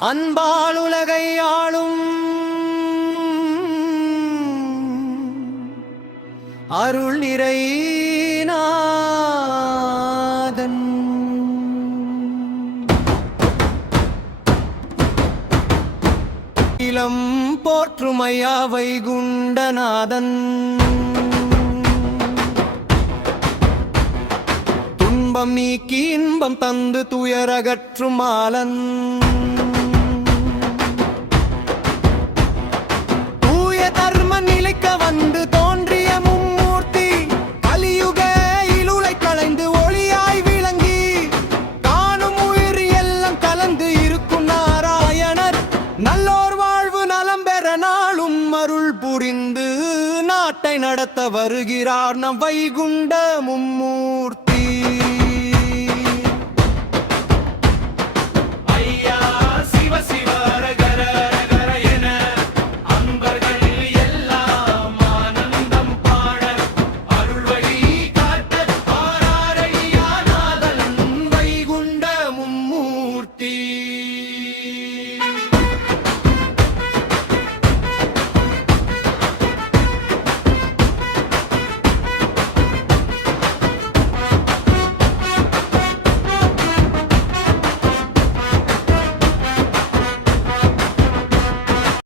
அன்பால் உலகை ஆளும் அருள் நிறை நாதன் இளம் போற்றுமையா வைகுண்டநாதன் துன்பம் நீக்கி இன்பம் தந்து துயரகற்றும் மாலன் தூய தர்ம நிலைக்க வந்து தோன்றிய மும்மூர்த்தி கலியுக இருளை களைந்து ஒளியாய் விளங்கி காணும் உயிர் எல்லாம் கலந்து இருக்கும் நாராயணர் நல்லோர் வாழ்வு நலம் பெற நாளும் அருள் புரிந்து நாட்டை நடத்த வருகிறார் நம் வைகுண்ட மும்மூர்த்தி.